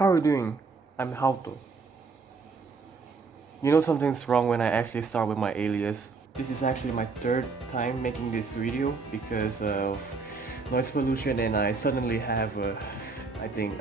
How are you doing? I'm Hauto. You know something's wrong when I actually start with my alias. This is actually my third time making this video because of noise pollution, and I suddenly have I think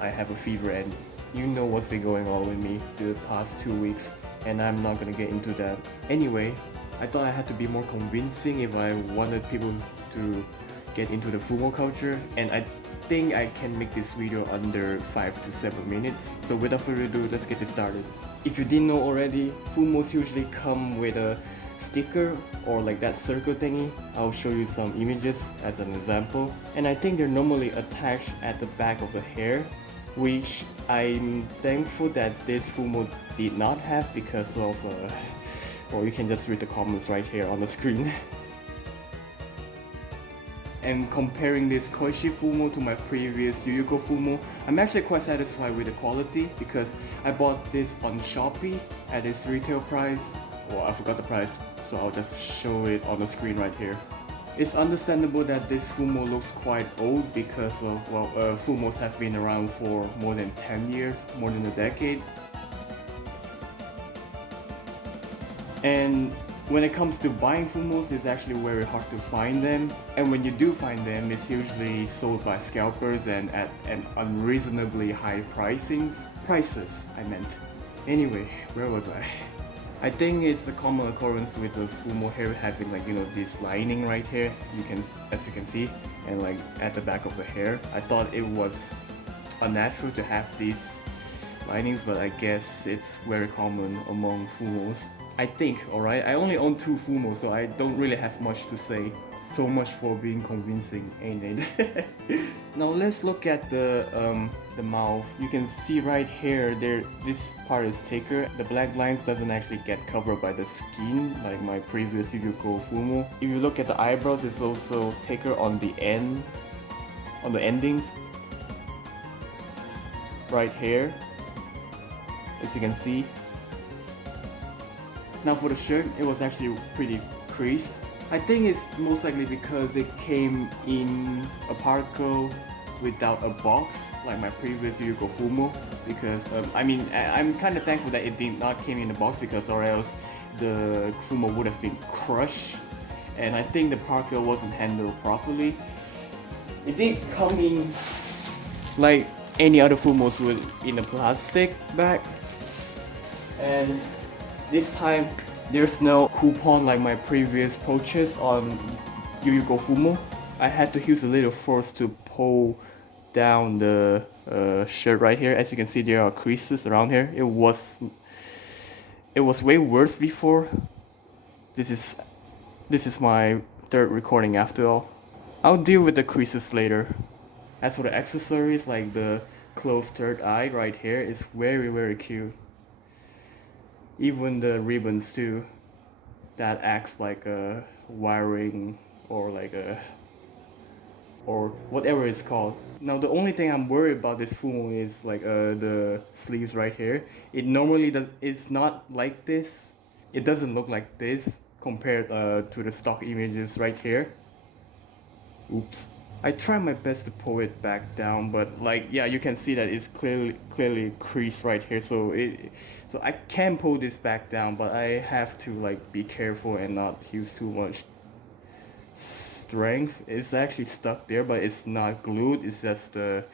I have a fever, and you know what's been going on with me the past 2 weeks, and I'm not gonna get into that. Anyway, I thought I had to be more convincing if I wanted people to get into the Fumo culture, and I think I can make this video under 5 to 7 minutes. So without further ado, let's get this started. If you didn't know already, Fumos usually come with a sticker or like that circle thingy. I'll show you some images as an example. And I think they're normally attached at the back of the hair, which I'm thankful that this Fumo did not have because of well, you can just read the comments right here on the screen. And comparing this Koishi Fumo to my previous Yuyuko Fumo, I'm actually quite satisfied with the quality because I bought this on Shopee at its retail price. Well, I forgot the price, so I'll just show it on the screen right here. It's understandable that this Fumo looks quite old because of, well, Fumos have been around for more than 10 years, more than a decade. And when it comes to buying Fumos, it's actually very hard to find them. And when you do find them, it's usually sold by scalpers and at an unreasonably high prices, I meant. Anyway, where was I? I think it's a common occurrence with the Fumo hair having, like, you know, this lining right here, as you can see, and like at the back of the hair. I thought it was unnatural to have these linings, but I guess it's very common among Fumos. I think, alright? I only own 2 Fumos, so I don't really have much to say. So much for being convincing, ain't it? Now let's look at the mouth. You can see right here, this part is thicker. The black lines doesn't actually get covered by the skin like my previous Yuko Fumo. If you look at the eyebrows, it's also thicker on the endings. Right here, as you can see. Now for the shirt, it was actually pretty creased. I think it's most likely because it came in a particle without a box like my previous Yuko Fumo, because I mean, I'm kind of thankful that it did not came in a box, because or else the Fumo would have been crushed, and I think the particle wasn't handled properly. It didn't come in like any other Fumos would in a plastic bag, and this time there's no coupon like my previous purchase on Yuyuko Fumo. I had to use a little force to pull down the shirt right here. As you can see, there are creases around here. It was way worse before. This is my third recording after all. I'll deal with the creases later. As for the accessories, like the closed third eye right here, is very cute. Even the ribbons too, that acts like a wiring or like a or whatever it's called. Now the only thing I'm worried about this Fumo is like the sleeves right here. It normally it's not like this. It doesn't look like this compared to the stock images right here. Oops. I try my best to pull it back down, but like, yeah, you can see that it's clearly creased right here. So I can pull this back down, but I have to like be careful and not use too much strength. It's actually stuck there, but it's not glued. It's just the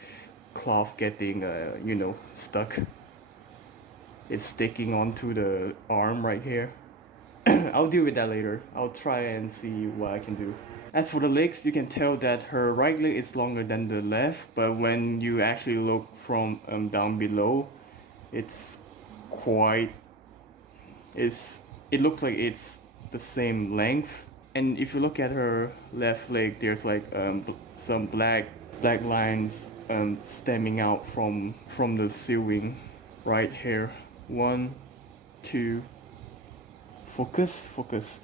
cloth getting you know, stuck. It's sticking onto the arm right here. I'll deal with that later. I'll try and see what I can do. As for the legs, you can tell that her right leg is longer than the left, but when you actually look from down below, it's quite, it looks like it's the same length. And if you look at her left leg, there's like some black lines stemming out from the sewing right here. 1, 2, focus.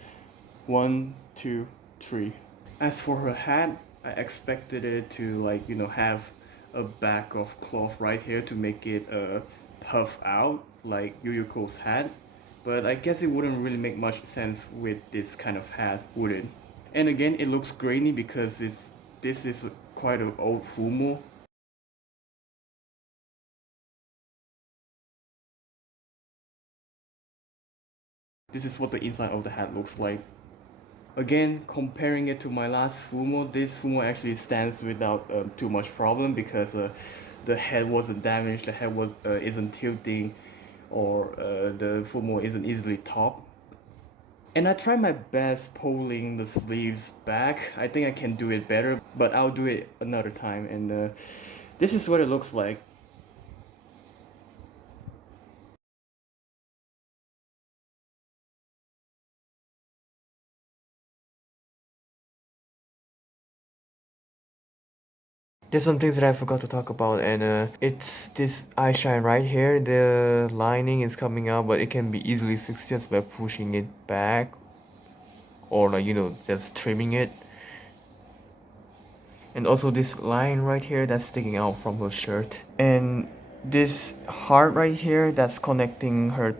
1, 2, 3. As for her hat, I expected it to, like, you know, have a back of cloth right here to make it puff out like Yuyuko's hat, but I guess it wouldn't really make much sense with this kind of hat, would it? And again, it looks grainy because this is quite an old Fumo. This is what the inside of the head looks like. Again, comparing it to my last Fumo, this Fumo actually stands without too much problem because the head wasn't damaged, the head isn't tilting, or the Fumo isn't easily topped. And I tried my best pulling the sleeves back. I think I can do it better, but I'll do it another time. And this is what it looks like. There's some things that I forgot to talk about, and it's this eye shine right here. The lining is coming out, but it can be easily fixed just by pushing it back, or like just trimming it. And also this line right here that's sticking out from her shirt, and this heart right here that's connecting her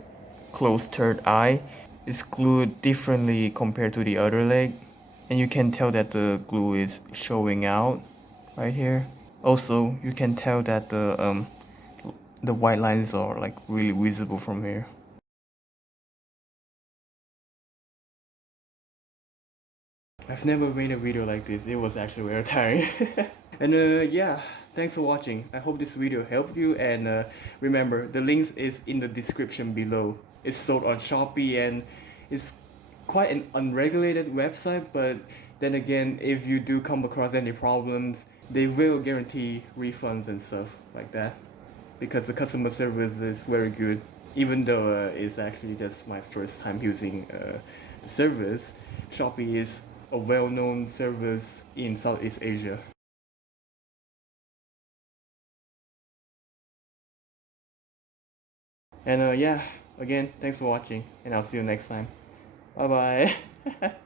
closed third eye is glued differently compared to the other leg, and you can tell that the glue is showing out right here. Also, you can tell that the white lines are like really visible from here. I've never made a video like this. It was actually very tiring. And yeah, thanks for watching. I hope this video helped you, and remember, the links is in the description below. It's sold on Shopee, and it's quite an unregulated website, but then again, if you do come across any problems, they will guarantee refunds and stuff like that, because the customer service is very good. Even though it's actually just my first time using the service, Shopee is a well-known service in Southeast Asia. And yeah, again, thanks for watching, and I'll see you next time. Bye bye.